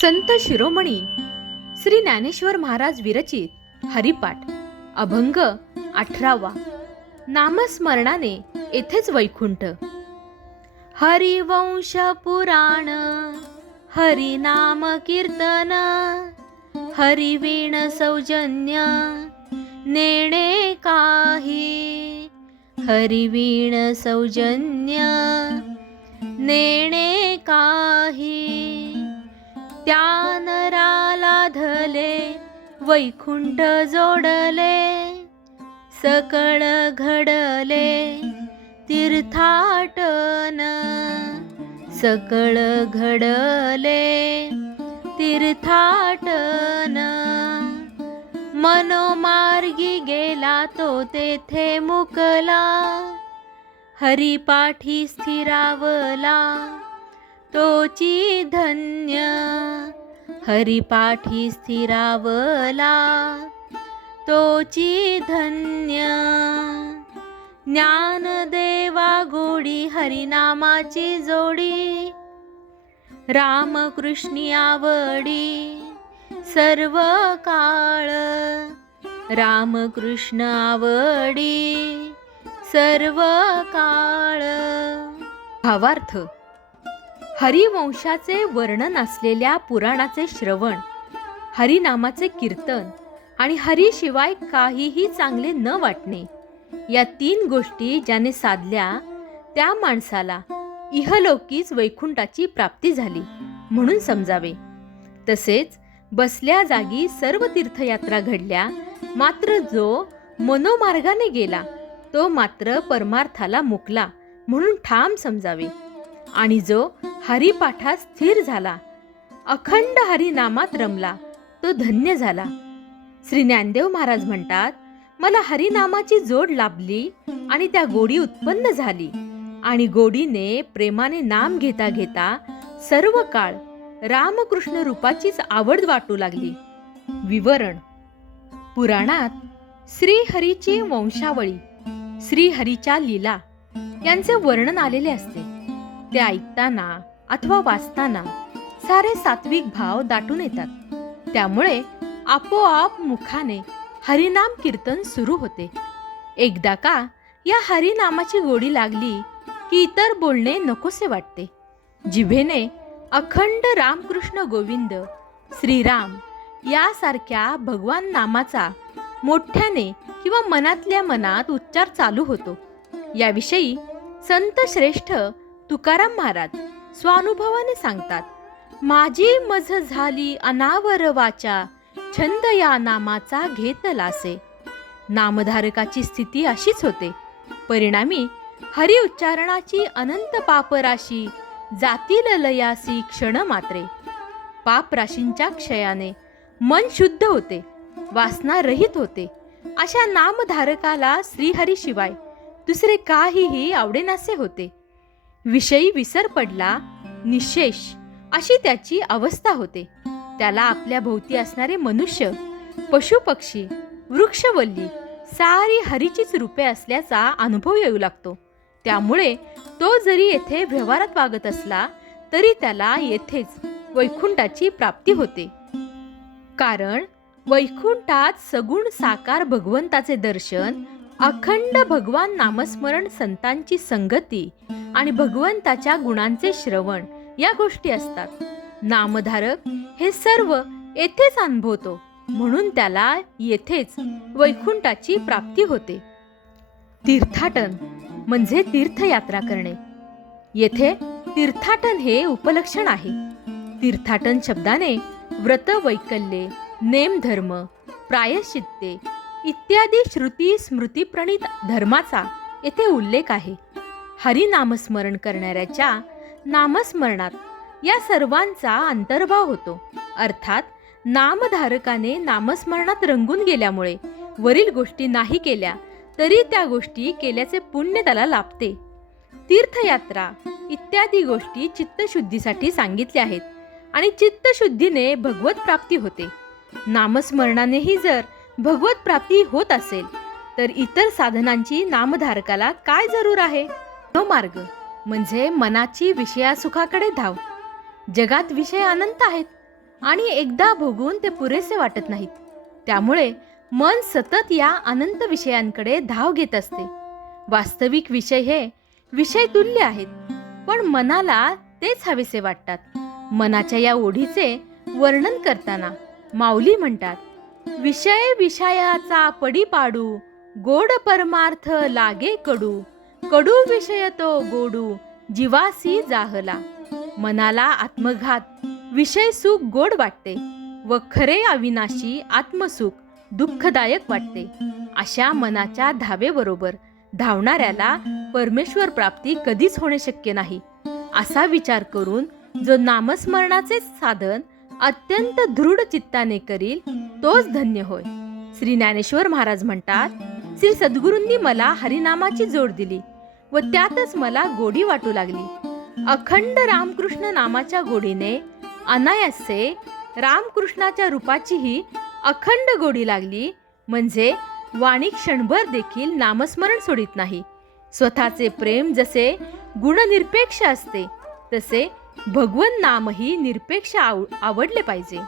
संत शिरोमणी श्री ज्ञानेश्वर महाराज विरचित हरिपाठ अभंग अठरावा. नामस्मरणाने येथेच वैकुंठ. हरिवंश पुराण हरिनाम कीर्तन हरिवीण सौजन्य नेणे काही. हरिवीण सौजन्य नेणे काही. त्या नराला धले वैकुंठ जोडले सकळ घडले तीर्थाटन सकळ घडले तीर्थाटन मनोमार्गी गेला तो तेथे मुकला हरिपाठी स्थिरावला तोची धन्य हरिपाठी स्थिरावला. तोची धन्य ज्ञानदेवा गोडी हरिनामाची जोडी. रामकृष्णी आवडी सर्व काळ. रामकृष्ण आवडी सर्व काळ. भावार्थ हरिवंशाचे वर्णन असलेल्या पुराणाचे श्रवण हरिनामाचे कीर्तन आणि हरीशिवाय काहीही चांगले न वाटणे या तीन गोष्टी ज्याने साधल्या त्या माणसाला इहलोकीच वैकुंठाची प्राप्ती झाली म्हणून समजावे. तसेच बसल्या जागी सर्व तीर्थयात्रा घडल्या मात्र जो मनोमार्गाने गेला तो मात्र परमार्थाला मुकला म्हणून ठाम समजावे. आणि जो हरिपाठात स्थिर झाला अखंड हरिनामात रमला तो धन्य झाला. श्री ज्ञानदेव महाराज म्हणतात मला हरिनामाची जोड लाभली आणि त्या गोडी उत्पन्न झाली. आणि गोडीने प्रेमाने नाम घेता घेता सर्व काळ रामकृष्ण रूपाचीच आवड वाटू लागली. विवरण. पुराणात श्रीहरीची वंशावळी श्रीहरीच्या लीला यांचे वर्णन आलेले असते. ते ऐकताना अथवा वाचताना सारे सात्विक भाव दाटून येतात. त्यामुळे आपोआप मुखाने हरिनाम कीर्तन सुरू होते. एकदा का या हरिनामाची गोडी लागली की इतर बोलणे नकोसे वाटते. जिभेने अखंड रामकृष्ण गोविंद श्रीराम यासारख्या भगवान नामाचा मोठ्याने किंवा मनातल्या मनात उच्चार चालू होतो. याविषयी संत श्रेष्ठ तुकाराम महाराज स्वानुभवाने सांगतात माझी मज झाली अनावर वाचा छंद या नामाचा घेतलासे नामधारकाची स्थिती अशीच होते. परिणामी हरि उच्चारणाची अनंत पापराशी जातील लयासी क्षण मात्रे. पाप राशींच्या क्षयाने मन शुद्ध होते वासना रहित होते. अशा नामधारकाला श्रीहरीशिवाय दुसरे काहीही आवडेनासे होते. विषयी विसर पडला निशेष अशी त्याची अवस्था होते. त्याला आपल्या भोवती असणारे मनुष्य पशुपक्षी वृक्षवल्ली सारी हरीचीच रूपे असल्याचा अनुभव येऊ लागतो. त्यामुळे तो जरी येथे व्यवहारात वागत असला तरी त्याला येथेच वैकुंठाची प्राप्ती होते. कारण वैकुंठात सगुण साकार भगवंताचे दर्शन अखंड भगवान नामस्मरण संतांची संगती आणि भगवंताच्या गुणांचे श्रवण या गोष्टी असतात. नामधारक हे सर्व येथेच अनुभवतो म्हणून त्याला येथेच वैकुंठाची प्राप्ती होते. तीर्थाटन म्हणजे तीर्थयात्रा करणे. येथे तीर्थाटन हे उपलक्षण आहे. तीर्थाटन शब्दाने व्रत वैकल्ये नेमधर्म प्रायश्चित्ते इत्यादी श्रुती स्मृती प्रणित धर्माचा येथे उल्लेख आहे. हरिनामस्मरण करणाऱ्याच्या नामस्मरणात या सर्वांचा अंतर्भाव होतो. अर्थात नामधारकाने नामस्मरणात रंगून गेल्यामुळे वरील गोष्टी नाही केल्या तरी त्या गोष्टी केल्याचे पुण्य त्याला लाभते. तीर्थयात्रा इत्यादी गोष्टी चित्तशुद्धीसाठी सांगितल्या आहेत आणि चित्तशुद्धीने भगवत प्राप्ती होते. नामस्मरणानेही जर भगवत प्राप्ती होत असेल तर इतर साधनांची नामधारकाला काय जरूर आहे? तो मार्ग म्हणजे मनाची विषयासुखाकडे धाव. जगात विषय अनंत आहेत आणि एकदा भोगून ते पुरेसे वाटत नाहीत. त्यामुळे मन सतत या अनंत विषयांकडे धाव घेत असते. वास्तविक विषय हे विषय तुल्य आहेत पण मनाला तेच हवेसे वाटतात. मनाच्या या ओढीचे वर्णन करताना माऊली म्हणतात विषय विषयाचा पडी पाडू गोड परमार्थ लागे कडू. कडू विषय तो गोडू जीवासी जाहला. मनाला आत्मघात विषय सुख गोड वाटते व खरे अविनाशी आत्मसुख दुःखदायक वाटते. अशा मनाच्या धावेबरोबर धावणाऱ्याला परमेश्वर प्राप्ती कधीच होणे शक्य नाही. असा विचार करून जो नामस्मरणाचे साधन अत्यंत दृढ चित्ताने करील तोच धन्य होय. श्री ज्ञानेश्वर महाराज म्हणतात श्री सद्गुरूंनी मला हरिनामाची जोड दिली. व त्यातच मला गोडी वाटू लागली. अखंड रामकृष्ण नामाच्या गोडीने अनायासे रामकृष्णाच्या रूपाचीही अखंड गोडी लागली. म्हणजे वाणी क्षणभर देखील नामस्मरण सोडित नाही. स्वतःचे प्रेम जसे गुणनिरपेक्ष असते तसे भगवन नामही निरपेक्ष आव आवडले पाहिजे.